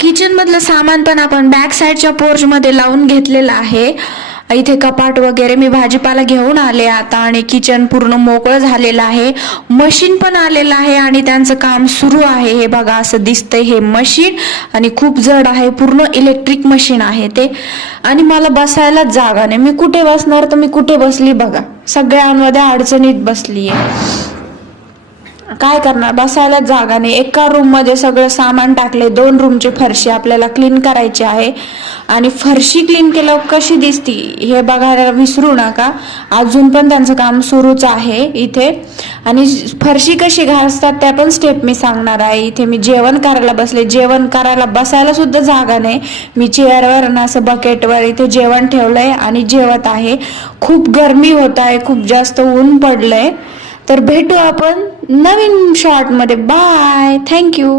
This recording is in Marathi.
किचन मधलं सामान पण आपण बॅक साईडच्या पोर्च मध्ये लावून घेतलेलं आहे. इथे कपाट वगैरे मी भाजीपाला घेऊन आले आता आणि किचन पूर्ण मोकळं झालेलं आहे. मशीन पण आलेलं आहे आणि त्यांचं काम सुरू आहे. हे बघा असं दिसतंय हे मशीन आणि खूप जड आहे, पूर्ण इलेक्ट्रिक मशीन आहे ते. आणि मला बसायला जागा नाही, मी कुठे बसणार, तर मी कुठे बसली बघा, सगळ्यांमध्ये अडचणीत बसली आहे. काय करणार, बसायला जागा नाही. एका रूम मध्ये सगळं सामान टाकले. 2 रूमची फरशी आपल्याला क्लीन करायची आहे आणि फरशी क्लीन केल्यावर कशी दिसती हे बघायला विसरू नका. अजून पण त्यांचं काम सुरूच आहे इथे. आणि फरशी कशी घासतात त्या पण स्टेप मी सांगणार आहे. इथे मी जेवण करायला बसले, जेवण करायला बसायला सुद्धा जागा नाही. मी चेअरवर ना असं बकेटवर इथे जेवण ठेवलंय आणि जेवत आहे. खूप गरमी होत आहे, खूप जास्त ऊन पडलंय. तर भेटू आपण नवीन शॉर्ट मध्ये. Bye, thank you.